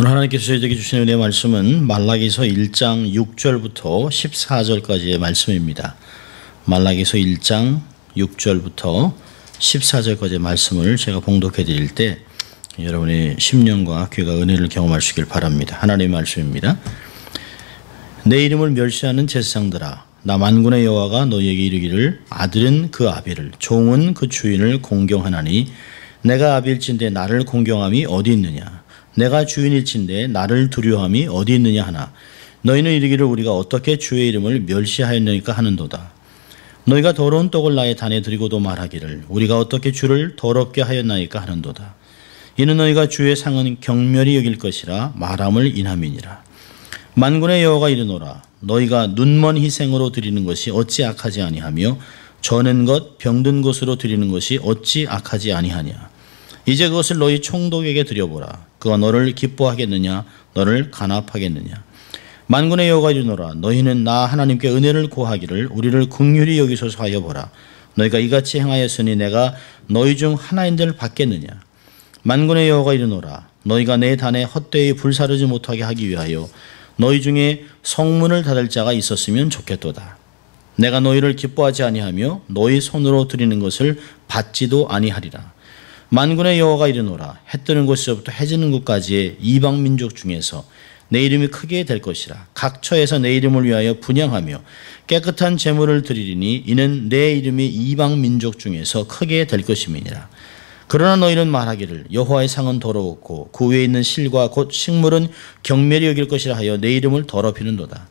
오늘 하나님께서 저희에게 주신 은혜의 말씀은 말라기서 1장 6절부터 14절까지의 말씀입니다. 말라기서 1장 6절부터 14절까지의 말씀을 제가 봉독해 드릴 때 여러분의 심령과 귀가 은혜를 경험하시길 바랍니다. 하나님의 말씀입니다. 내 이름을 멸시하는 제사장들아, 나 만군의 여호와가 너희에게 이르기를 아들은 그 아비를 종은 그 주인을 공경하나니 내가 아비일진대 나를 공경함이 어디 있느냐, 내가 주인일진대 나를 두려워함이 어디 있느냐 하나, 너희는 이르기를 우리가 어떻게 주의 이름을 멸시하였느니까 하는도다. 너희가 더러운 떡을 나의 단에 드리고도 말하기를 우리가 어떻게 주를 더럽게 하였나이까 하는도다. 이는 너희가 주의 상은 경멸히 여길 것이라 말함을 인함이니라. 만군의 여호와가 이르노라, 너희가 눈먼 희생으로 드리는 것이 어찌 악하지 아니하며 저는 것 병든 것으로 드리는 것이 어찌 악하지 아니하냐. 이제 그것을 너희 총독에게 드려보라. 그가 너를 기뻐하겠느냐, 너를 간합하겠느냐. 만군의 여호와가 이르노라, 너희는 나 하나님께 은혜를 구하기를 우리를 긍휼히 여기소서 하여 보라. 너희가 이같이 행하였으니 내가 너희 중 하나인들 받겠느냐. 만군의 여호와가 이르노라, 너희가 내 단에 헛되이 불사르지 못하게 하기 위하여 너희 중에 성문을 닫을 자가 있었으면 좋겠도다. 내가 너희를 기뻐하지 아니하며 너희 손으로 드리는 것을 받지도 아니하리라. 만군의 여호와가 이르노라, 해 뜨는 곳에서부터 해 지는 곳까지의 이방 민족 중에서 내 이름이 크게 될 것이라. 각 처에서 내 이름을 위하여 분향하며 깨끗한 제물을 드리리니 이는 내 이름이 이방 민족 중에서 크게 될 것임이니라. 그러나 너희는 말하기를 여호와의 상은 더러웠고 그 위에 있는 실과 곧 식물은 경멸히 여길 것이라 하여 내 이름을 더럽히는도다.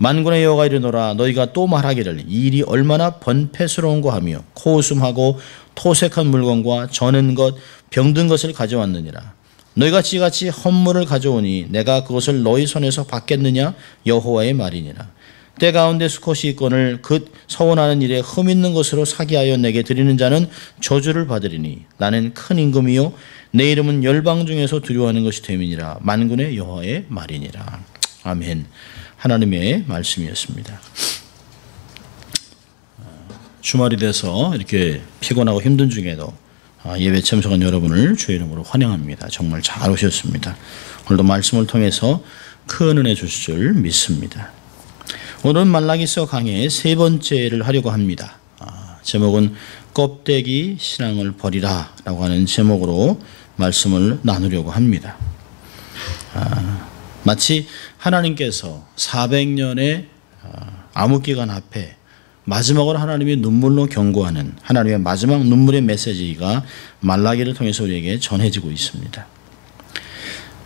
만군의 여호와가 이르노라, 너희가 또 말하기를 이 일이 얼마나 번패스러운고 하며 코웃음하고 토색한 물건과 저는 것 병든 것을 가져왔느니라. 너희가 지같이 헌물을 가져오니 내가 그것을 너희 손에서 받겠느냐, 여호와의 말이니라. 때 가운데 수컷이 있거늘 그 서원하는 일에 흠 있는 것으로 사기하여 내게 드리는 자는 저주를 받으리니 나는 큰 임금이요 내 이름은 열방 중에서 두려워하는 것이 됨이니라. 만군의 여호와의 말이니라. 아멘. 하나님의 말씀이었습니다. 주말이 돼서 이렇게 피곤하고 힘든 중에도 예배 참석한 여러분을 주의 이름으로 환영합니다. 정말 잘 오셨습니다. 오늘도 말씀을 통해서 큰 은혜 주실 줄 믿습니다. 오늘은 말라기서 강의 세 번째를 하려고 합니다. 제목은 껍데기 신앙을 버리라 라고 하는 제목으로 말씀을 나누려고 합니다. 마치 하나님께서 400년의 암흑기간 앞에 마지막으로 하나님이 눈물로 경고하는 하나님의 마지막 눈물의 메시지가 말라기를 통해서 우리에게 전해지고 있습니다.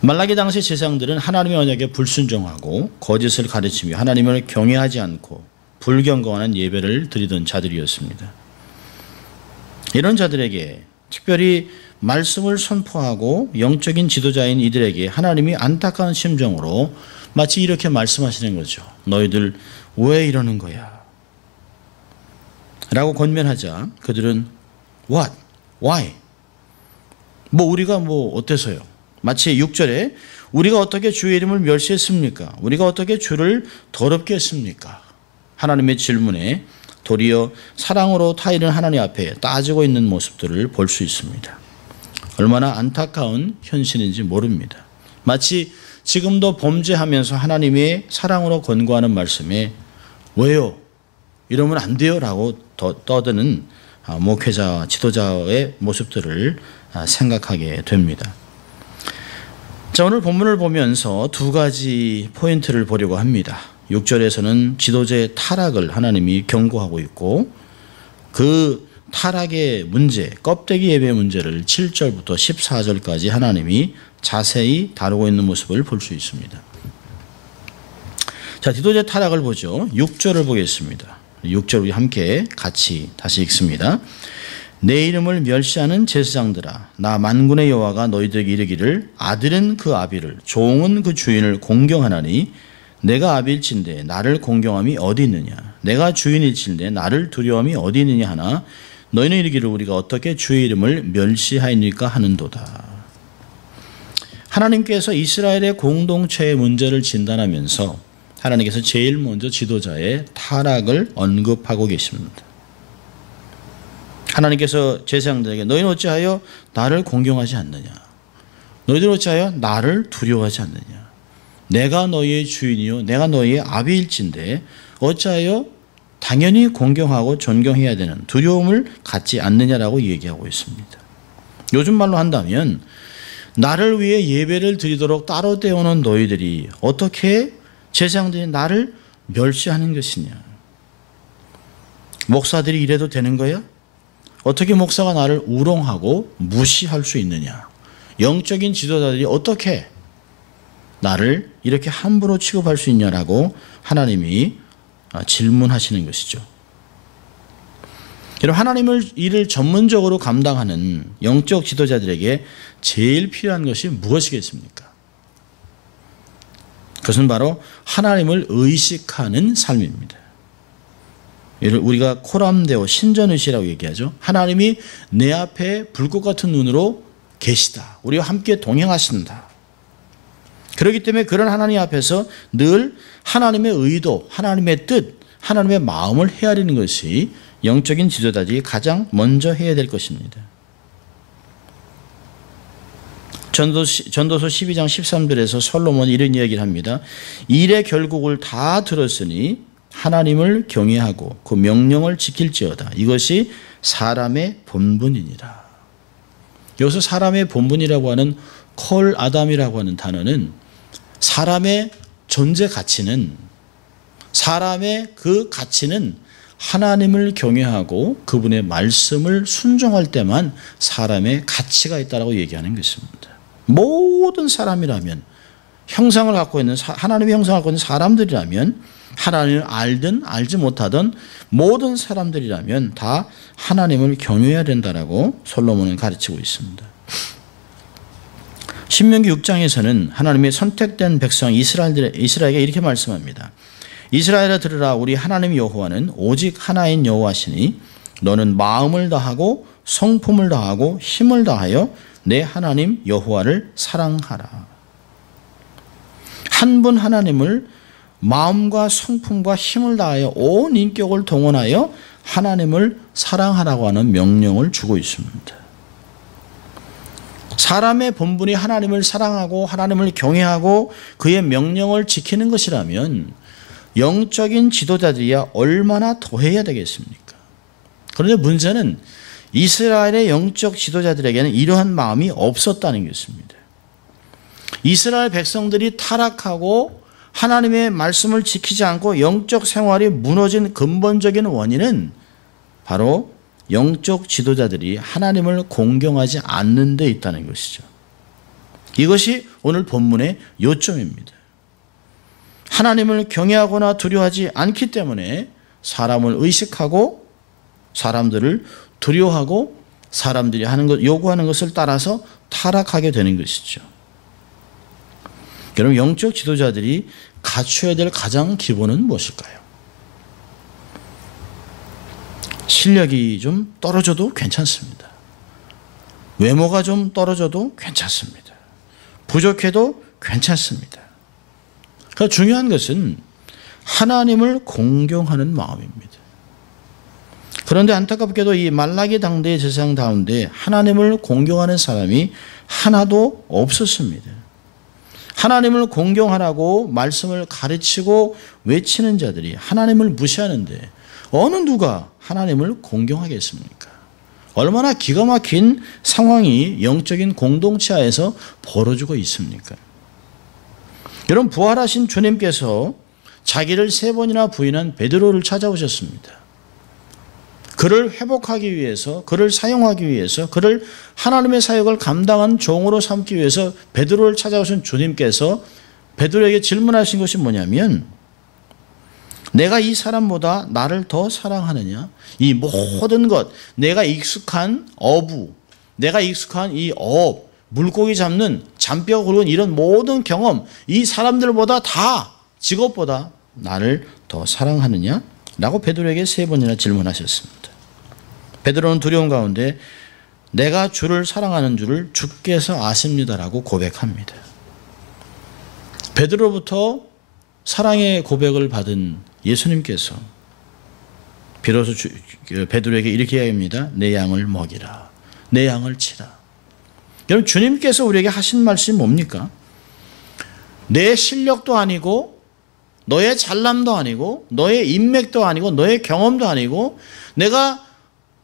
말라기 당시 제사장들은 하나님의 언약에 불순종하고 거짓을 가르치며 하나님을 경외하지 않고 불경건한 예배를 드리던 자들이었습니다. 이런 자들에게 특별히 말씀을 선포하고 영적인 지도자인 이들에게 하나님이 안타까운 심정으로 마치 이렇게 말씀하시는 거죠. 너희들 왜 이러는 거야? 라고 권면하자 그들은 What? Why? 우리가 어때서요? 마치 6절에 우리가 어떻게 주의 이름을 멸시했습니까? 우리가 어떻게 주를 더럽게 했습니까? 하나님의 질문에 도리어 사랑으로 타이른 하나님 앞에 따지고 있는 모습들을 볼 수 있습니다. 얼마나 안타까운 현실인지 모릅니다. 마치 지금도 범죄하면서 하나님의 사랑으로 권고하는 말씀에 왜요? 이러면 안 돼요 라고 떠드는 목회자, 지도자의 모습들을 생각하게 됩니다. 자, 오늘 본문을 보면서 두 가지 포인트를 보려고 합니다. 6절에서는 지도자의 타락을 하나님이 경고하고 있고 그 타락의 문제, 껍데기 예배의 문제를 7절부터 14절까지 하나님이 자세히 다루고 있는 모습을 볼 수 있습니다. 자, 지도자의 타락을 보죠. 6절을 보겠습니다. 6절 우리 함께 같이 다시 읽습니다. 내 이름을 멸시하는 제사장들아, 나 만군의 여호와가 너희들에게 이르기를 아들은 그 아비를 종은 그 주인을 공경하나니 내가 아비일진대 나를 공경함이 어디 있느냐, 내가 주인일진대 나를 두려움이 어디 있느냐 하나, 너희는 이르기를 우리가 어떻게 주의 이름을 멸시하였니까 하는도다. 하나님께서 이스라엘의 공동체의 문제를 진단하면서 하나님께서 제일 먼저 지도자의 타락을 언급하고 계십니다. 하나님께서 제사장들에게 너희는 어찌하여 나를 공경하지 않느냐, 너희들 어찌하여 나를 두려워하지 않느냐. 내가 너희의 주인이요 내가 너희의 아비일진데 어찌하여 당연히 공경하고 존경해야 되는 두려움을 갖지 않느냐라고 얘기하고 있습니다. 요즘 말로 한다면 나를 위해 예배를 드리도록 따로 떼어놓은 너희들이 어떻게 제사장들이 나를 멸시하는 것이냐. 목사들이 이래도 되는 거야? 어떻게 목사가 나를 우롱하고 무시할 수 있느냐. 영적인 지도자들이 어떻게 나를 이렇게 함부로 취급할 수 있냐라고 하나님이 질문하시는 것이죠. 여러분, 하나님을 일을 전문적으로 감당하는 영적 지도자들에게 제일 필요한 것이 무엇이겠습니까? 그것은 바로 하나님을 의식하는 삶입니다. 우리가 코람데오 신전의식이라고 얘기하죠. 하나님이 내 앞에 불꽃 같은 눈으로 계시다. 우리와 함께 동행하신다. 그렇기 때문에 그런 하나님 앞에서 늘 하나님의 의도, 하나님의 뜻, 하나님의 마음을 헤아리는 것이 영적인 지도자들이 가장 먼저 해야 될 것입니다. 전도서 12장 13절에서 솔로몬이 이런 이야기를 합니다. 일의 결국을 다 들었으니 하나님을 경외하고 그 명령을 지킬지어다. 이것이 사람의 본분이니라. 여기서 사람의 본분이라고 하는 콜 아담이라고 하는 단어는 사람의 존재 가치는, 사람의 그 가치는 하나님을 경외하고 그분의 말씀을 순종할 때만 사람의 가치가 있다고 얘기하는 것입니다. 모든 사람이라면, 형상을 갖고 있는, 하나님의 형상을 갖고 있는 사람들이라면, 하나님을 알든 알지 못하든 모든 사람들이라면 다 하나님을 경외해야 된다라고 솔로몬은 가르치고 있습니다. 신명기 6장에서는 하나님의 선택된 백성 이스라엘에게 이렇게 말씀합니다. 이스라엘아 들으라. 우리 하나님 여호와는 오직 하나인 여호와시니 너는 마음을 다하고 성품을 다하고 힘을 다하여 내 하나님 여호와를 사랑하라. 한 분 하나님을 마음과 성품과 힘을 다하여 온 인격을 동원하여 하나님을 사랑하라고 하는 명령을 주고 있습니다. 사람의 본분이 하나님을 사랑하고 하나님을 경외하고 그의 명령을 지키는 것이라면 영적인 지도자들이야 얼마나 더 해야 되겠습니까? 그런데 문제는 이스라엘의 영적 지도자들에게는 이러한 마음이 없었다는 것입니다. 이스라엘 백성들이 타락하고 하나님의 말씀을 지키지 않고 영적 생활이 무너진 근본적인 원인은 바로 영적 지도자들이 하나님을 공경하지 않는 데 있다는 것이죠. 이것이 오늘 본문의 요점입니다. 하나님을 경외하거나 두려워하지 않기 때문에 사람을 의식하고 사람들을 두려워하고 사람들이 하는 것, 요구하는 것을 따라서 타락하게 되는 것이죠. 여러분, 영적 지도자들이 갖춰야 될 가장 기본은 무엇일까요? 실력이 좀 떨어져도 괜찮습니다. 외모가 좀 떨어져도 괜찮습니다. 부족해도 괜찮습니다. 그러니까 중요한 것은 하나님을 공경하는 마음입니다. 그런데 안타깝게도 이 말라기 당대의 제사장 가운데 하나님을 공경하는 사람이 하나도 없었습니다. 하나님을 공경하라고 말씀을 가르치고 외치는 자들이 하나님을 무시하는데 어느 누가 하나님을 공경하겠습니까? 얼마나 기가 막힌 상황이 영적인 공동체 하에서 벌어지고 있습니까? 여러분, 부활하신 주님께서 자기를 3번이나 부인한 베드로를 찾아오셨습니다. 그를 회복하기 위해서, 그를 사용하기 위해서, 그를 하나님의 사역을 감당한 종으로 삼기 위해서 베드로를 찾아오신 주님께서 베드로에게 질문하신 것이 뭐냐면, 내가 이 사람보다 나를 더 사랑하느냐? 이 모든 것, 내가 익숙한 어부, 내가 익숙한 이 업, 물고기 잡는 잔뼈 굵은 이런 모든 경험, 이 사람들보다 다 직업보다 나를 더 사랑하느냐? 라고 베드로에게 3번이나 질문하셨습니다. 베드로는 두려움 가운데 내가 주를 사랑하는 줄을 주께서 아십니다라고 고백합니다. 베드로부터 사랑의 고백을 받은 예수님께서 비로소 베드로에게 이렇게 이야기합니다. 내 양을 먹이라. 내 양을 치라. 여러분, 주님께서 우리에게 하신 말씀이 뭡니까? 내 실력도 아니고 너의 잘남도 아니고 너의 인맥도 아니고 너의 경험도 아니고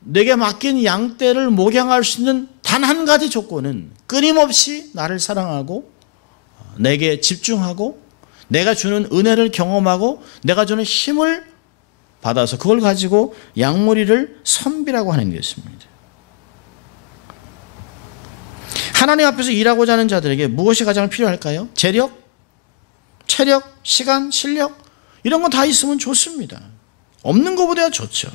내게 맡긴 양떼를 목양할 수 있는 단 한 가지 조건은 끊임없이 나를 사랑하고 내게 집중하고 내가 주는 은혜를 경험하고 내가 주는 힘을 받아서 그걸 가지고 양무리를 선비라고 하는 것입니다. 하나님 앞에서 일하고자 하는 자들에게 무엇이 가장 필요할까요? 재력, 체력, 시간, 실력 이런 거 다 있으면 좋습니다. 없는 것보다 좋죠.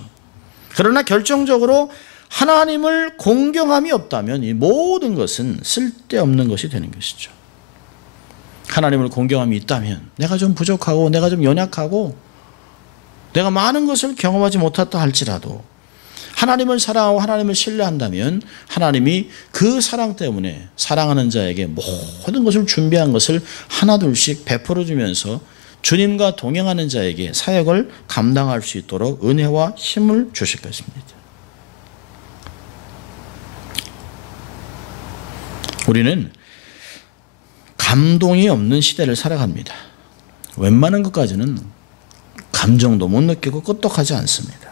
그러나 결정적으로 하나님을 공경함이 없다면 이 모든 것은 쓸데없는 것이 되는 것이죠. 하나님을 공경함이 있다면 내가 좀 부족하고 내가 좀 연약하고 내가 많은 것을 경험하지 못했다 할지라도 하나님을 사랑하고 하나님을 신뢰한다면 하나님이 그 사랑 때문에 사랑하는 자에게 모든 것을 준비한 것을 하나둘씩 베풀어 주면서 주님과 동행하는 자에게 사역을 감당할 수 있도록 은혜와 힘을 주실 것입니다. 우리는 감동이 없는 시대를 살아갑니다. 웬만한 것까지는 감정도 못 느끼고 끄떡하지 않습니다.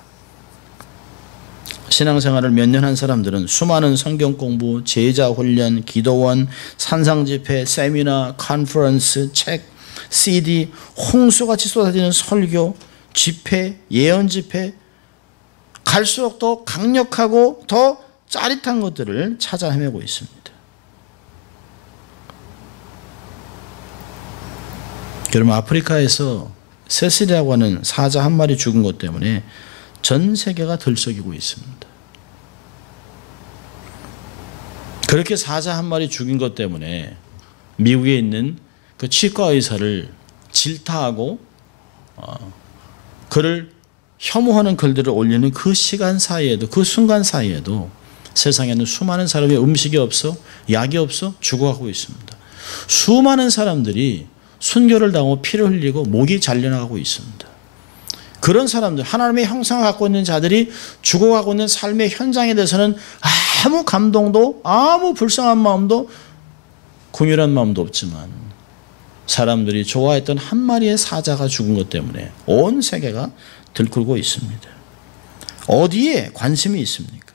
신앙생활을 몇 년 한 사람들은 수많은 성경 공부, 제자 훈련, 기도원, 산상집회, 세미나, 컨퍼런스, 책, CD, 홍수같이 쏟아지는 설교, 집회, 예언 집회, 갈수록 더 강력하고 더 짜릿한 것들을 찾아 헤매고 있습니다. 여러분, 아프리카에서 세실이라고 하는 사자 한 마리 죽은 것 때문에 전 세계가 들썩이고 있습니다. 그렇게 사자 한 마리 죽인 것 때문에 미국에 있는 그 치과 의사를 질타하고 그를 혐오하는 글들을 올리는 그 시간 사이에도, 그 순간 사이에도 세상에는 수많은 사람이 음식이 없어, 약이 없어 죽어가고 있습니다. 수많은 사람들이 순교를 당하고 피를 흘리고 목이 잘려나가고 있습니다. 그런 사람들, 하나님의 형상을 갖고 있는 자들이 죽어가고 있는 삶의 현장에 대해서는 아무 감동도, 아무 불쌍한 마음도, 긍휼한 마음도 없지만 사람들이 좋아했던 한 마리의 사자가 죽은 것 때문에 온 세계가 들끓고 있습니다. 어디에 관심이 있습니까?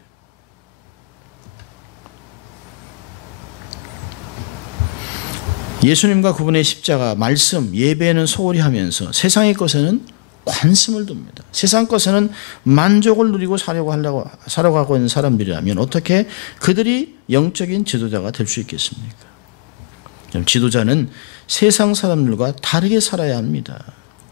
예수님과 그분의 십자가, 말씀, 예배는 소홀히 하면서 세상의 것에는 관심을 둡니다. 세상 것에는 만족을 누리고 살려고 하고 있는 사람들이라면 어떻게 그들이 영적인 지도자가 될 수 있겠습니까? 지도자는 세상 사람들과 다르게 살아야 합니다.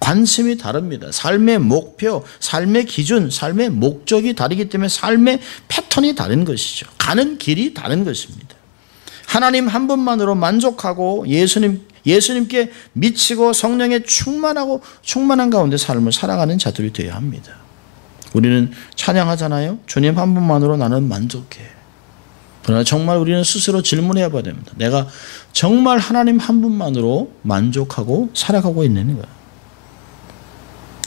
관심이 다릅니다. 삶의 목표, 삶의 기준, 삶의 목적이 다르기 때문에 삶의 패턴이 다른 것이죠. 가는 길이 다른 것입니다. 하나님 한 분만으로 만족하고 예수님께 미치고 성령에 충만한 가운데 삶을 살아가는 자들이 되어야 합니다. 우리는 찬양하잖아요. 주님 한 분만으로 나는 만족해. 그러나 정말 우리는 스스로 질문해야 봐야 됩니다. 내가 정말 하나님 한 분만으로 만족하고 살아가고 있는가?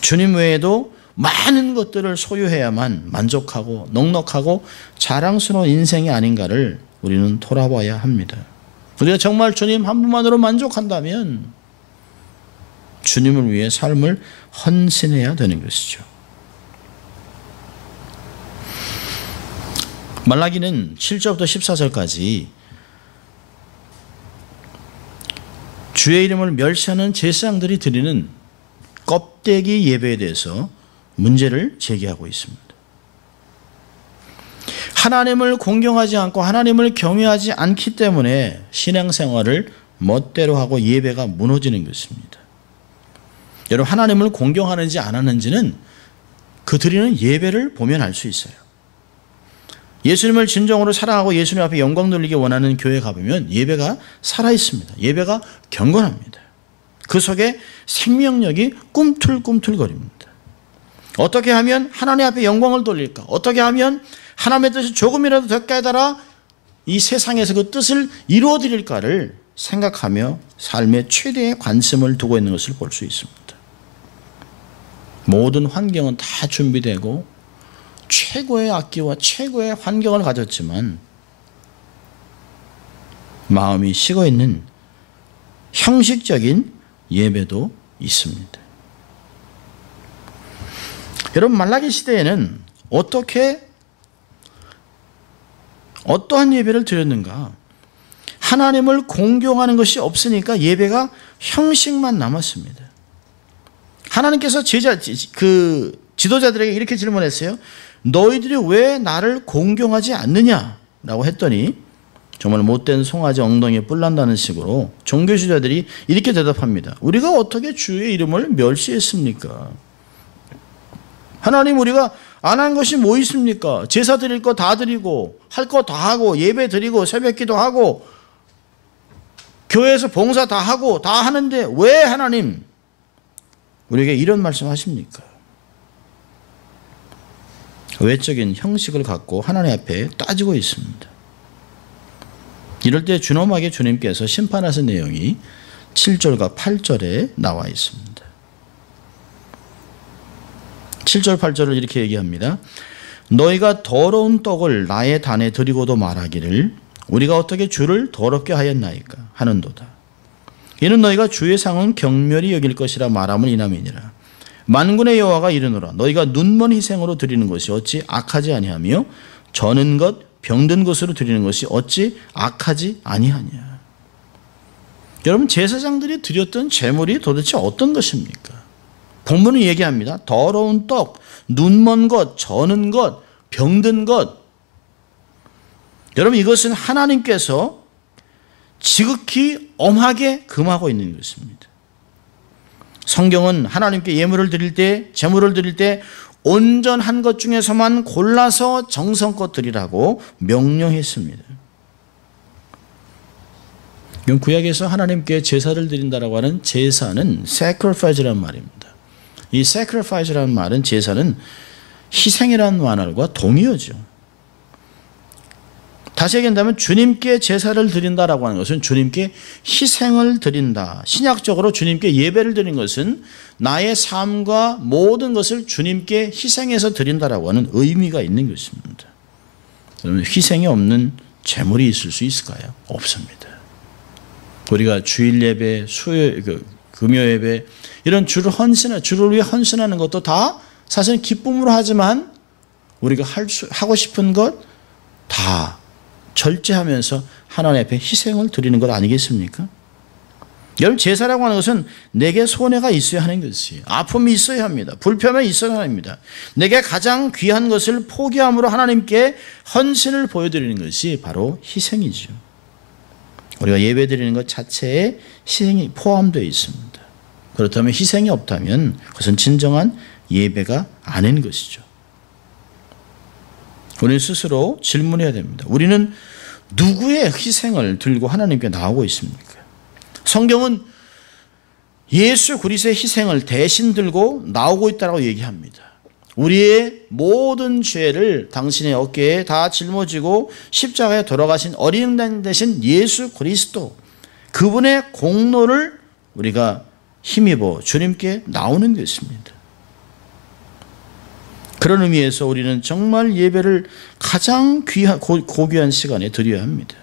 주님 외에도 많은 것들을 소유해야만 만족하고 넉넉하고 자랑스러운 인생이 아닌가를 우리는 돌아봐야 합니다. 우리가 정말 주님 한 분만으로 만족한다면 주님을 위해 삶을 헌신해야 되는 것이죠. 말라기는 7절부터 14절까지 주의 이름을 멸시하는 제사장들이 드리는 껍데기 예배에 대해서 문제를 제기하고 있습니다. 하나님을 공경하지 않고 하나님을 경외하지 않기 때문에 신앙생활을 멋대로 하고 예배가 무너지는 것입니다. 여러분, 하나님을 공경하는지 안 하는지는 그 드리는 예배를 보면 알 수 있어요. 예수님을 진정으로 사랑하고 예수님 앞에 영광 돌리기 원하는 교회 가보면 예배가 살아있습니다. 예배가 경건합니다. 그 속에 생명력이 꿈틀꿈틀거립니다. 어떻게 하면 하나님 앞에 영광을 돌릴까? 어떻게 하면 하나님의 뜻을 조금이라도 더 깨달아 이 세상에서 그 뜻을 이루어드릴까를 생각하며 삶의 최대의 관심을 두고 있는 것을 볼 수 있습니다. 모든 환경은 다 준비되고 최고의 악기와 최고의 환경을 가졌지만 마음이 식어 있는 형식적인 예배도 있습니다. 여러분, 말라기 시대에는 어떠한 예배를 드렸는가? 하나님을 공경하는 것이 없으니까 예배가 형식만 남았습니다. 하나님께서 지도자들에게 이렇게 질문했어요. 너희들이 왜 나를 공경하지 않느냐라고 했더니 정말 못된 송아지 엉덩이에 뿔 난다는 식으로 종교 지도자들이 이렇게 대답합니다. 우리가 어떻게 주의 이름을 멸시했습니까? 하나님, 우리가 안 한 것이 뭐 있습니까? 제사 드릴 거 다 드리고 할 거 다 하고 예배 드리고 새벽기도 하고 교회에서 봉사 다 하고 다 하는데 왜 하나님 우리에게 이런 말씀하십니까? 외적인 형식을 갖고 하나님 앞에 따지고 있습니다. 이럴 때 준엄하게 주님께서 심판하신 내용이 7절과 8절에 나와 있습니다. 7절 8절을 이렇게 얘기합니다. 너희가 더러운 떡을 나의 단에 드리고도 말하기를 우리가 어떻게 주를 더럽게 하였나이까 하는도다. 이는 너희가 주의 상은 경멸히 여길 것이라 말함을 인함이니라. 만군의 여호와가 이르노라. 너희가 눈먼 희생으로 드리는 것이 어찌 악하지 아니하며 저는 것 병든 것으로 드리는 것이 어찌 악하지 아니하냐. 여러분, 제사장들이 드렸던 제물이 도대체 어떤 것입니까? 본문은 얘기합니다. 더러운 떡, 눈먼 것, 저는 것, 병든 것. 여러분, 이것은 하나님께서 지극히 엄하게 금하고 있는 것입니다. 성경은 하나님께 예물을 드릴 때, 제물을 드릴 때 온전한 것 중에서만 골라서 정성껏 드리라고 명령했습니다. 이건 구약에서 하나님께 제사를 드린다라고 하는 제사는 sacrifice라는 말입니다. 이 sacrifice라는 말은 제사는 희생이라는 말과 동의어죠. 다시 얘기한다면 주님께 제사를 드린다라고 하는 것은 주님께 희생을 드린다. 신약적으로 주님께 예배를 드리는 것은 나의 삶과 모든 것을 주님께 희생해서 드린다라고 하는 의미가 있는 것입니다. 그러면 희생이 없는 제물이 있을 수 있을까요? 없습니다. 우리가 주일 예배, 금요 예배 이런 주를 위해 헌신하는 것도 다 사실 기쁨으로 하지만 우리가 하고 싶은 것 다 절제하면서 하나님 앞에 희생을 드리는 것 아니겠습니까? 여러분, 제사라고 하는 것은 내게 손해가 있어야 하는 것이에요. 아픔이 있어야 합니다. 불편함이 있어야 합니다. 내게 가장 귀한 것을 포기함으로 하나님께 헌신을 보여드리는 것이 바로 희생이죠. 우리가 예배 드리는 것 자체에 희생이 포함되어 있습니다. 그렇다면 희생이 없다면 그것은 진정한 예배가 아닌 것이죠. 우리는 스스로 질문해야 됩니다. 우리는 누구의 희생을 들고 하나님께 나오고 있습니까? 성경은 예수 그리스도의 희생을 대신 들고 나오고 있다고 얘기합니다. 우리의 모든 죄를 당신의 어깨에 다 짊어지고 십자가에 돌아가신 어린 양 대신 예수 그리스도, 그분의 공로를 우리가 힘입어 주님께 나오는 것입니다. 그런 의미에서 우리는 정말 예배를 가장 고귀한 시간에 드려야 합니다.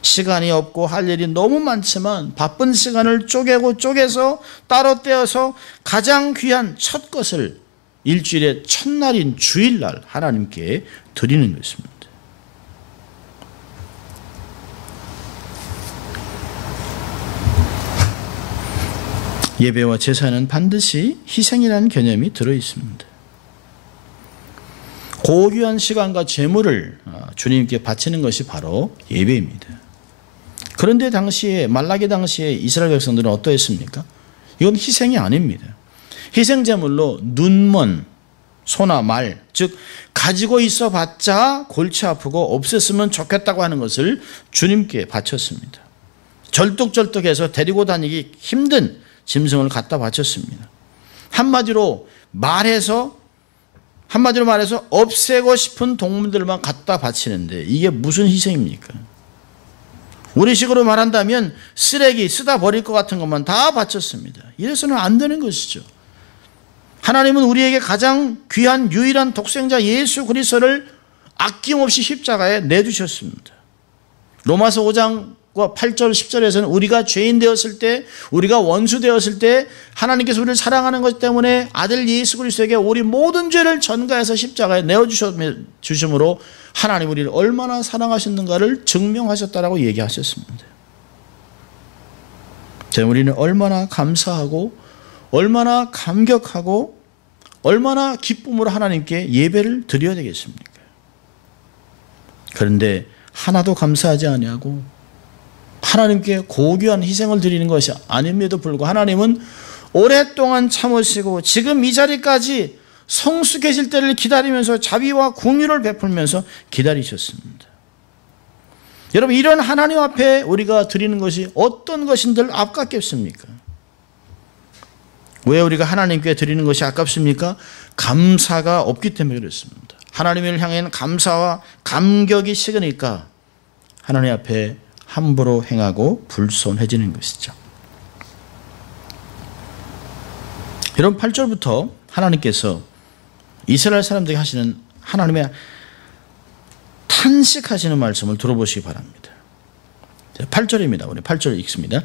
시간이 없고 할 일이 너무 많지만 바쁜 시간을 쪼개서 따로 떼어서 가장 귀한 첫 것을 일주일의 첫날인 주일날 하나님께 드리는 것입니다. 예배와 제사는 반드시 희생이라는 개념이 들어있습니다. 고귀한 시간과 재물을 주님께 바치는 것이 바로 예배입니다. 그런데 말라기 당시에 이스라엘 백성들은 어떠했습니까? 이건 희생이 아닙니다. 희생 제물로 눈먼 소나 말, 즉 가지고 있어 봤자 골치 아프고 없었으면 좋겠다고 하는 것을 주님께 바쳤습니다. 절뚝절뚝해서 데리고 다니기 힘든 짐승을 갖다 바쳤습니다. 한마디로 말해서 없애고 싶은 동물들만 갖다 바치는데 이게 무슨 희생입니까? 우리식으로 말한다면 쓰레기, 쓰다 버릴 것 같은 것만 다 바쳤습니다. 이래서는 안 되는 것이죠. 하나님은 우리에게 가장 귀한 유일한 독생자 예수 그리스도를 아낌없이 십자가에 내두셨습니다. 로마서 5장 7절과 8절 10절에서는 우리가 죄인 되었을 때, 우리가 원수 되었을 때 하나님께서 우리를 사랑하는 것 때문에 아들 예수 그리스도에게 우리 모든 죄를 전가해서 십자가에 내어주심으로 하나님 우리를 얼마나 사랑하셨는가를 증명하셨다라고 얘기하셨습니다. 우리는 얼마나 감사하고 얼마나 감격하고 얼마나 기쁨으로 하나님께 예배를 드려야 되겠습니까? 그런데 하나도 감사하지 아니하고 하나님께 고귀한 희생을 드리는 것이 아님에도 불구하고 하나님은 오랫동안 참으시고 지금 이 자리까지 성숙해질 때를 기다리면서 자비와 긍휼을 베풀면서 기다리셨습니다. 여러분, 이런 하나님 앞에 우리가 드리는 것이 어떤 것인들 아깝겠습니까? 왜 우리가 하나님께 드리는 것이 아깝습니까? 감사가 없기 때문에 그렇습니다. 하나님을 향한 감사와 감격이 식으니까 하나님 앞에 함부로 행하고 불손해지는 것이죠. 여러분, 8절부터 하나님께서 이스라엘 사람들에게 하시는 하나님의 탄식하시는 말씀을 들어보시기 바랍니다. 8절입니다. 우리 8절 읽습니다.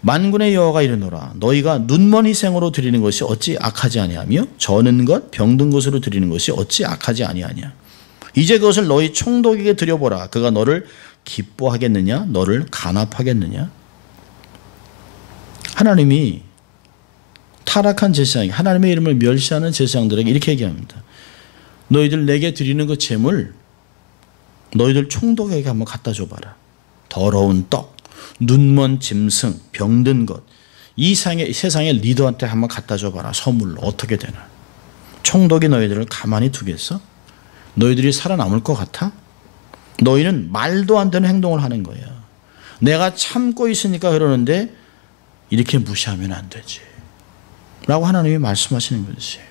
만군의 여호와가 이르노라 너희가 눈먼 희생으로 드리는 것이 어찌 악하지 아니하며 저는 것 병든 것으로 드리는 것이 어찌 악하지 아니하냐. 이제 그것을 너희 총독에게 드려보라. 그가 너를 기뻐하겠느냐 너를 간합하겠느냐. 하나님이 타락한 제사장, 하나님의 이름을 멸시하는 제사장들에게 이렇게 얘기합니다. 너희들 내게 드리는 그 제물 너희들 총독에게 한번 갖다 줘봐라. 더러운 떡, 눈먼 짐승, 병든 것, 이 세상의 리더한테 한번 갖다 줘봐라. 선물로 어떻게 되나. 총독이 너희들을 가만히 두겠어? 너희들이 살아남을 것 같아? 너희는 말도 안 되는 행동을 하는 거야. 내가 참고 있으니까 그러는데 이렇게 무시하면 안 되지 라고 하나님이 말씀하시는 것이에요.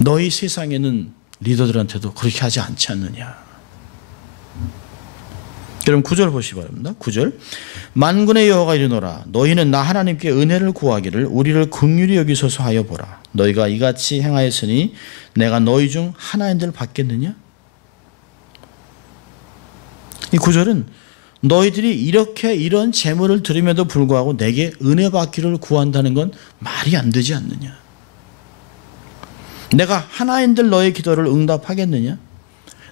너희 세상에는 리더들한테도 그렇게 하지 않지 않느냐. 여러분 9절 보시기 바랍니다. 9절 만군의 여호와가 이르노라 너희는 나 하나님께 은혜를 구하기를 우리를 긍휼히 여기소서 하여 보라. 너희가 이같이 행하였으니 내가 너희 중 하나인들 받겠느냐. 이 9절은 너희들이 이렇게 이런 재물을 드림에도 불구하고 내게 은혜 받기를 구한다는 건 말이 안 되지 않느냐. 내가 하나인들 너의 기도를 응답하겠느냐.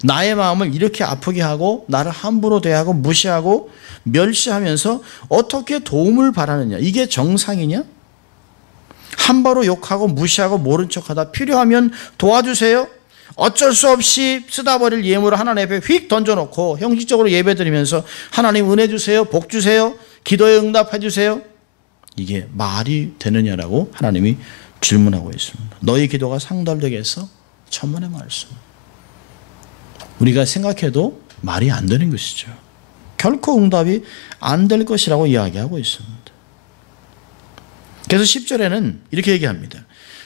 나의 마음을 이렇게 아프게 하고 나를 함부로 대하고 무시하고 멸시하면서 어떻게 도움을 바라느냐. 이게 정상이냐? 함부로 욕하고 무시하고 모른 척하다 필요하면 도와주세요. 어쩔 수 없이 쓰다 버릴 예물을 하나님 앞에 휙 던져놓고 형식적으로 예배드리면서 하나님 은혜 주세요. 복 주세요. 기도에 응답해 주세요. 이게 말이 되느냐라고 하나님이 질문하고 있습니다. 너희 기도가 상달되겠어? 천만의 말씀. 우리가 생각해도 말이 안 되는 것이죠. 결코 응답이 안 될 것이라고 이야기하고 있습니다. 그래서 10절에는 이렇게 얘기합니다.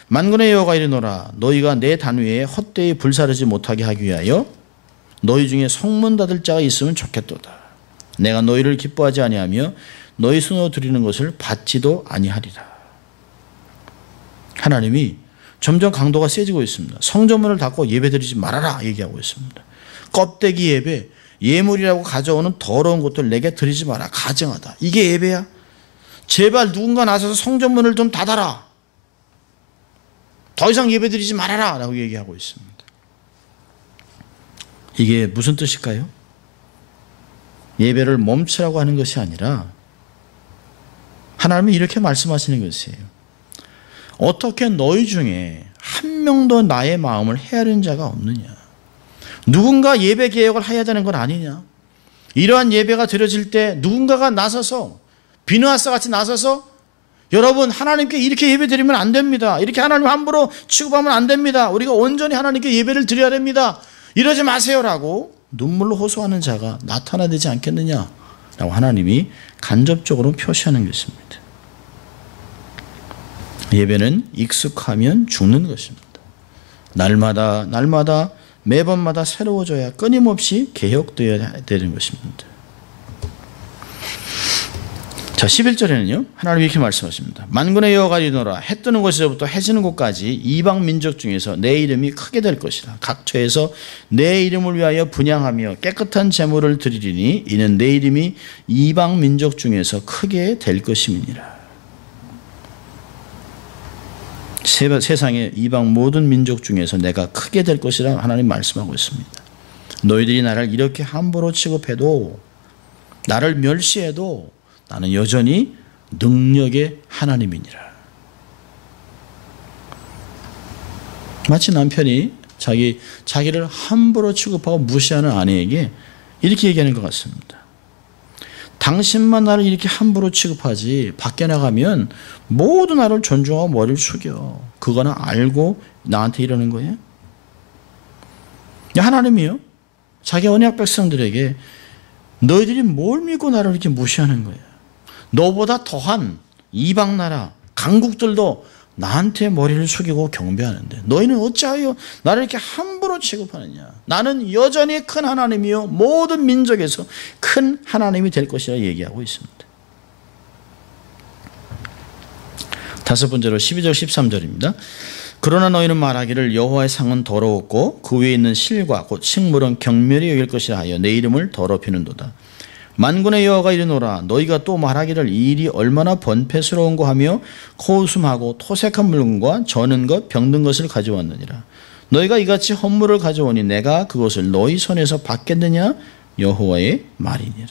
만군의 여호와가 이르노라 너희가 내 단위에 헛되이 불사르지 못하게 하기 위하여 너희 중에 성문 닫을 자가 있으면 좋겠도다. 내가 너희를 기뻐하지 아니하며 너희 손으로 드리는 것을 받지도 아니하리라. 하나님이 점점 강도가 세지고 있습니다. 성전문을 닫고 예배드리지 말아라 얘기하고 있습니다. 껍데기 예배, 예물이라고 가져오는 더러운 것들 내게 드리지 마라. 가증하다. 이게 예배야? 제발 누군가 나서서 성전문을 좀 닫아라. 더 이상 예배드리지 말아라 라고 얘기하고 있습니다. 이게 무슨 뜻일까요? 예배를 멈추라고 하는 것이 아니라 하나님이 이렇게 말씀하시는 것이에요. 어떻게 너희 중에 한 명도 나의 마음을 헤아리는 자가 없느냐. 누군가 예배 개혁을 해야 되는 건 아니냐. 이러한 예배가 드려질 때 누군가가 나서서 비느하스 같이 나서서 여러분 하나님께 이렇게 예배 드리면 안 됩니다. 이렇게 하나님 함부로 취급하면 안 됩니다. 우리가 온전히 하나님께 예배를 드려야 됩니다. 이러지 마세요라고 눈물로 호소하는 자가 나타나야 되지 않겠느냐라고 하나님이 간접적으로 표시하는 것입니다. 예배는 익숙하면 죽는 것입니다. 날마다 매번마다 새로워져야 끊임없이 개혁되어야 되는 것입니다. 자, 11절에는요. 하나님이 이렇게 말씀하십니다. 만군의 여호와가 이르노라 해 뜨는 곳에서부터 해 지는 곳까지 이방 민족 중에서 내 이름이 크게 될 것이라. 각처에서 내 이름을 위하여 분향하며 깨끗한 제물을 드리리니 이는 내 이름이 이방 민족 중에서 크게 될 것임이니라. 세상의 이방 모든 민족 중에서 내가 크게 될 것이라 하나님 말씀하고 있습니다. 너희들이 나를 이렇게 함부로 취급해도 나를 멸시해도 나는 여전히 능력의 하나님이니라. 마치 남편이 자기를 함부로 취급하고 무시하는 아내에게 이렇게 얘기하는 것 같습니다. 당신만 나를 이렇게 함부로 취급하지 밖에 나가면 모두 나를 존중하고 머리를 숙여. 그거나 알고 나한테 이러는 거예요? 하나님이요. 자기 언약 백성들에게 너희들이 뭘 믿고 나를 이렇게 무시하는 거예요? 너보다 더한 이방 나라 강국들도 나한테 머리를 숙이고 경배하는데 너희는 어찌하여 나를 이렇게 함부로 취급하느냐? 나는 여전히 큰 하나님이요 모든 민족에서 큰 하나님이 될 것이라 얘기하고 있습니다. 다섯 번째로 12절 13절입니다. 그러나 너희는 말하기를 여호와의 상은 더러웠고 그 위에 있는 실과 곧 식물은 경멸히 여길 것이라 하여 내 이름을 더럽히는도다. 만군의 여호와가 이르노라 너희가 또 말하기를 이 일이 얼마나 번패스러운고 하며 코웃음하고 토색한 물건과 저는 것 병든 것을 가져왔느니라. 너희가 이같이 헌물을 가져오니 내가 그것을 너희 손에서 받겠느냐 여호와의 말이니라.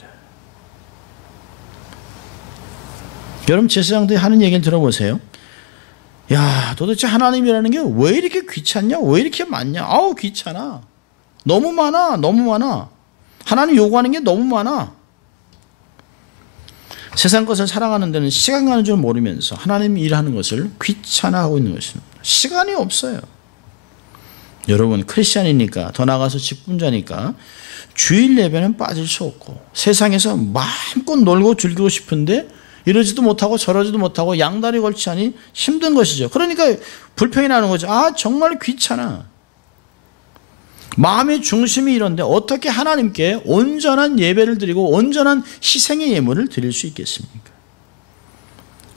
여러분 제사장들이 하는 얘기를 들어보세요. 야, 도대체 하나님이라는 게 왜 이렇게 귀찮냐? 왜 이렇게 많냐? 아우 귀찮아. 너무 많아. 하나님 요구하는 게 너무 많아. 세상 것을 사랑하는 데는 시간 가는 줄 모르면서 하나님이 일하는 것을 귀찮아하고 있는 것입니다. 시간이 없어요. 여러분 크리스찬이니까 더 나아가서 직분자니까 주일 예배는 빠질 수 없고 세상에서 마음껏 놀고 즐기고 싶은데 이러지도 못하고 저러지도 못하고 양다리 걸치하니 힘든 것이죠. 그러니까 불평이 나는 거죠. 아 정말 귀찮아. 마음의 중심이 이런데 어떻게 하나님께 온전한 예배를 드리고 온전한 희생의 예물을 드릴 수 있겠습니까?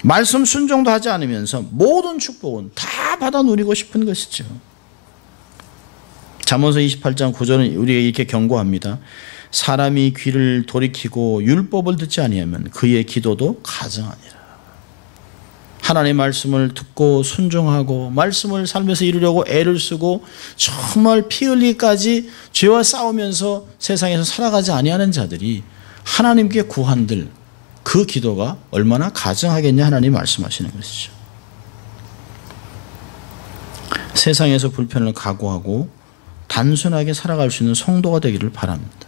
말씀 순종도 하지 않으면서 모든 축복은 다 받아 누리고 싶은 것이죠. 잠언서 28장 9절은 우리에게 이렇게 경고합니다. 사람이 귀를 돌이키고 율법을 듣지 아니하면 그의 기도도 가증하니라. 하나님의 말씀을 듣고 순종하고 말씀을 삶에서 이루려고 애를 쓰고 정말 피 흘리기까지 죄와 싸우면서 세상에서 살아가지 아니하는 자들이 하나님께 구한들 그 기도가 얼마나 가증하겠냐 하나님 말씀하시는 것이죠. 세상에서 불편을 각오하고 단순하게 살아갈 수 있는 성도가 되기를 바랍니다.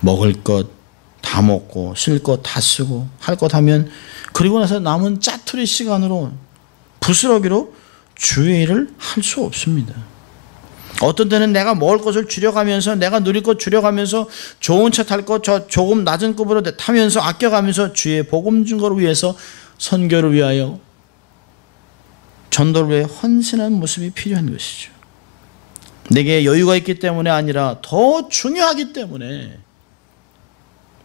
먹을 것 다 먹고 쓸 것 다 쓰고 할 것 하면 그리고 나서 남은 짜투리 시간으로 부스러기로 주의 일을 할 수 없습니다. 어떤 때는 내가 먹을 것을 줄여가면서 내가 누릴 것 줄여가면서 좋은 차 탈 것 조금 낮은 급으로 타면서 아껴가면서 주의 복음 증거를 위해서 선교를 위하여 전도를 위해 헌신하는 모습이 필요한 것이죠. 내게 여유가 있기 때문에 아니라 더 중요하기 때문에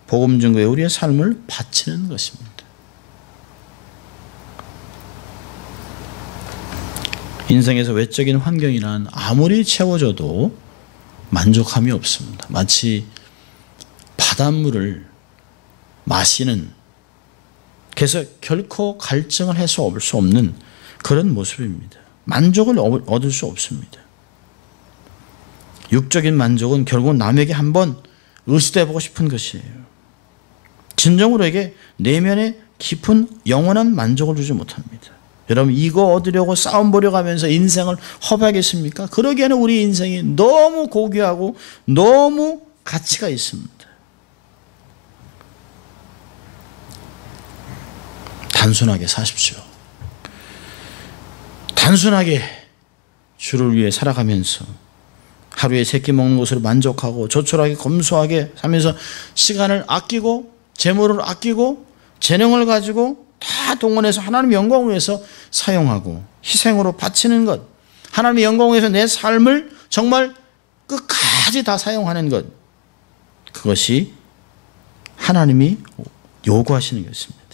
복음 증거에 우리의 삶을 바치는 것입니다. 인생에서 외적인 환경이란 아무리 채워져도 만족함이 없습니다. 마치 바닷물을 마시는 그래서 결코 갈증을 해서 얻을 수 없는 그런 모습입니다. 만족을 얻을 수 없습니다. 육적인 만족은 결국 남에게 한번 의지해보고 싶은 것이에요. 진정으로에게 내면에 깊은 영원한 만족을 주지 못합니다. 여러분 이거 얻으려고 싸움 보려고 하면서 인생을 허비하겠습니까? 그러기에는 우리 인생이 너무 고귀하고 너무 가치가 있습니다. 단순하게 사십시오. 단순하게 주를 위해 살아가면서 하루에 세 끼 먹는 것으로 만족하고 조촐하게 검소하게 하면서 시간을 아끼고 재물을 아끼고 재능을 가지고 다 동원해서 하나님의 영광을 위해서 사용하고 희생으로 바치는 것, 하나님의 영광을 위해서 내 삶을 정말 끝까지 다 사용하는 것, 그것이 하나님이 요구하시는 것입니다.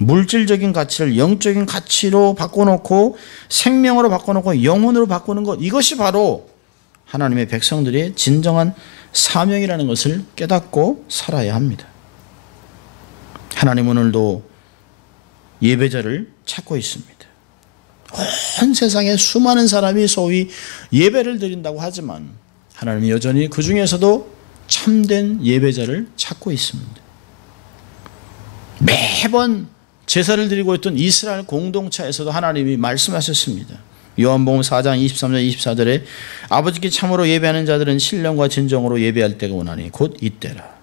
물질적인 가치를 영적인 가치로 바꿔놓고 생명으로 바꿔놓고 영혼으로 바꾸는 것, 이것이 바로 하나님의 백성들의 진정한 사명이라는 것을 깨닫고 살아야 합니다. 하나님 오늘도 예배자를 찾고 있습니다. 온 세상에 수많은 사람이 소위 예배를 드린다고 하지만 하나님이 여전히 그 중에서도 참된 예배자를 찾고 있습니다. 매번 제사를 드리고 있던 이스라엘 공동체에서도 하나님이 말씀하셨습니다. 요한복음 4장 23절 24절에 아버지께 참으로 예배하는 자들은 신령과 진정으로 예배할 때가 오나니 곧 이때라.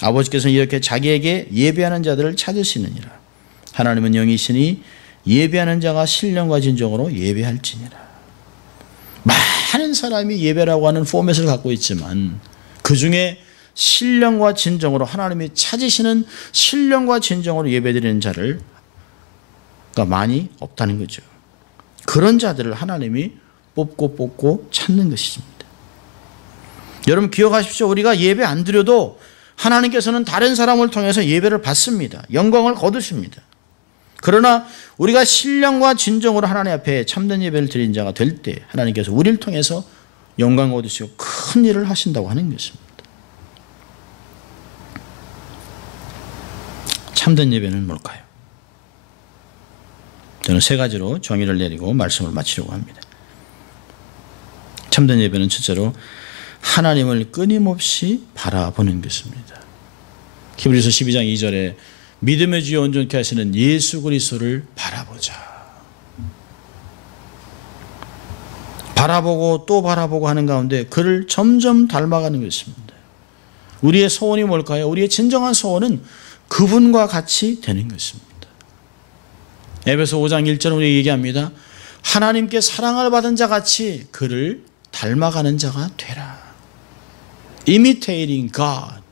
아버지께서는 이렇게 자기에게 예배하는 자들을 찾으시느니라. 하나님은 영이시니 예배하는 자가 신령과 진정으로 예배할지니라. 많은 사람이 예배라고 하는 포맷을 갖고 있지만 그 중에 신령과 진정으로 하나님이 찾으시는 신령과 진정으로 예배드리는 자를 많이 없다는 거죠. 그런 자들을 하나님이 뽑고 찾는 것입니다. 여러분 기억하십시오. 우리가 예배 안 드려도 하나님께서는 다른 사람을 통해서 예배를 받습니다. 영광을 거두십니다. 그러나 우리가 신령과 진정으로 하나님 앞에 참된 예배를 드린 자가 될 때 하나님께서 우리를 통해서 영광을 얻으시고 큰 일을 하신다고 하는 것입니다. 참된 예배는 뭘까요? 저는 세 가지로 정의를 내리고 말씀을 마치려고 합니다. 참된 예배는 첫째로 하나님을 끊임없이 바라보는 것입니다. 히브리서 12장 2절에 믿음의 주여 온전케 하시는 예수 그리스도를 바라보자. 바라보고 또 바라보고 하는 가운데 그를 점점 닮아가는 것입니다. 우리의 소원이 뭘까요? 우리의 진정한 소원은 그분과 같이 되는 것입니다. 에베소 5장 1절은 우리에게 얘기합니다. 하나님께 사랑을 받은 자 같이 그를 닮아가는 자가 되라. Imitating God.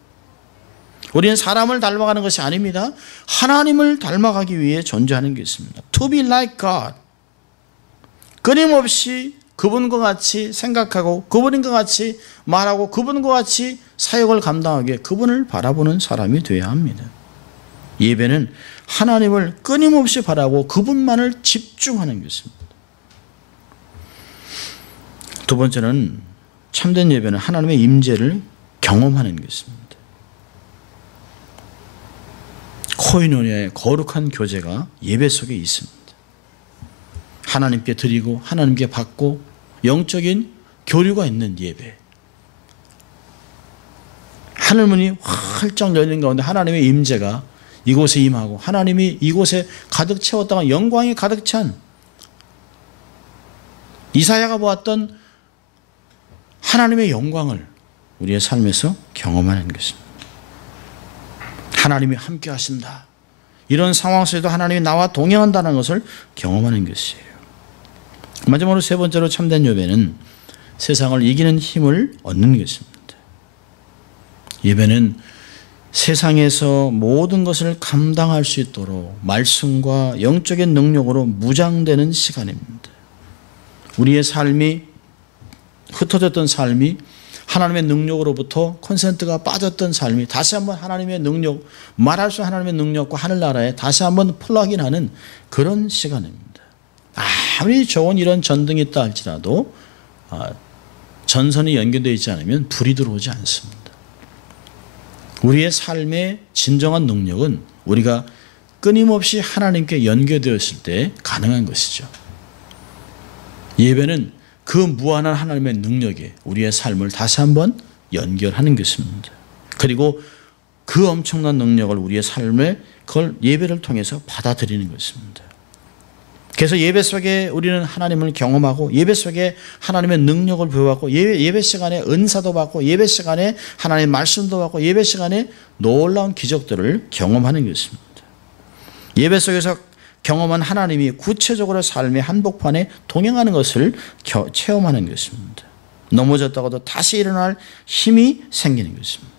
우리는 사람을 닮아가는 것이 아닙니다. 하나님을 닮아가기 위해 존재하는 것입니다. To be like God. 끊임없이 그분과 같이 생각하고 그분과 같이 말하고 그분과 같이 사역을 감당하기에 그분을 바라보는 사람이 되어야 합니다. 예배는 하나님을 끊임없이 바라고 그분만을 집중하는 것입니다. 두 번째는 참된 예배는 하나님의 임재를 경험하는 것입니다. 코이노니아의 거룩한 교제가 예배 속에 있습니다. 하나님께 드리고 하나님께 받고 영적인 교류가 있는 예배. 하늘문이 활짝 열린 가운데 하나님의 임재가 이곳에 임하고 하나님이 이곳에 가득 채웠다가 영광이 가득 찬 이사야가 보았던 하나님의 영광을 우리의 삶에서 경험하는 것입니다. 하나님이 함께 하신다. 이런 상황 속에도 하나님이 나와 동행한다는 것을 경험하는 것이에요. 마지막으로 세 번째로 참된 예배는 세상을 이기는 힘을 얻는 것입니다. 예배는 세상에서 모든 것을 감당할 수 있도록 말씀과 영적인 능력으로 무장되는 시간입니다. 우리의 삶이 흩어졌던 삶이 하나님의 능력으로부터 콘센트가 빠졌던 삶이 다시 한번 하나님의 능력, 말할 수 하나님의 능력과 하늘나라에 다시 한번 플러그인하는 그런 시간입니다. 아무리 좋은 이런 전등이 있다 할지라도 전선이 연결되어 있지 않으면 불이 들어오지 않습니다. 우리의 삶의 진정한 능력은 우리가 끊임없이 하나님께 연결되었을 때 가능한 것이죠. 예배는 그 무한한 하나님의 능력에 우리의 삶을 다시 한번 연결하는 것입니다. 그리고 그 엄청난 능력을 우리의 삶에 그걸 예배를 통해서 받아들이는 것입니다. 그래서 예배 속에 우리는 하나님을 경험하고 예배 속에 하나님의 능력을 배워받고 예배 시간에 은사도 받고 예배 시간에 하나님의 말씀도 받고 예배 시간에 놀라운 기적들을 경험하는 것입니다. 예배 속에서 경험한 하나님이 구체적으로 삶의 한복판에 동행하는 것을 체험하는 것입니다. 넘어졌다가도 다시 일어날 힘이 생기는 것입니다.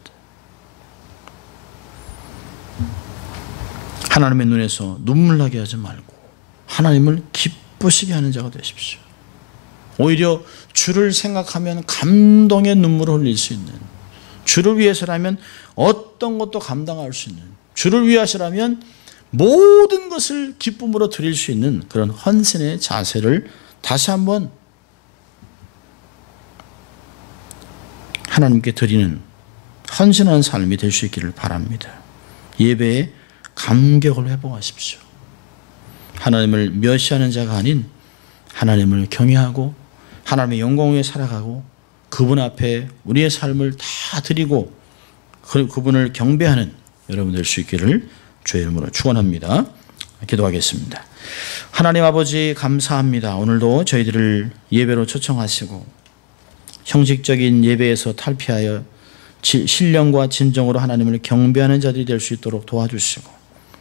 하나님의 눈에서 눈물 나게 하지 말고 하나님을 기쁘시게 하는 자가 되십시오. 오히려 주를 생각하면 감동의 눈물을 흘릴 수 있는, 주를 위해서라면 어떤 것도 감당할 수 있는, 주를 위하시라면 모든 것을 기쁨으로 드릴 수 있는 그런 헌신의 자세를 다시 한번 하나님께 드리는 헌신하는 삶이 될 수 있기를 바랍니다. 예배에 감격을 회복하십시오. 하나님을 멸시하는 자가 아닌 하나님을 경외하고 하나님의 영광 위에 살아가고 그분 앞에 우리의 삶을 다 드리고 그분을 경배하는 여러분 될 수 있기를 주의 이름으로 축원합니다. 기도하겠습니다. 하나님 아버지 감사합니다. 오늘도 저희들을 예배로 초청하시고 형식적인 예배에서 탈피하여 신령과 진정으로 하나님을 경배하는 자들이 될 수 있도록 도와주시고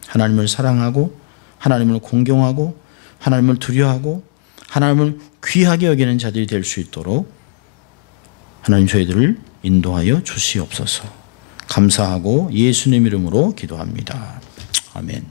하나님을 사랑하고 하나님을 공경하고 하나님을 두려워하고 하나님을 귀하게 여기는 자들이 될 수 있도록 하나님 저희들을 인도하여 주시옵소서. 감사하고 예수님 이름으로 기도합니다. 아멘.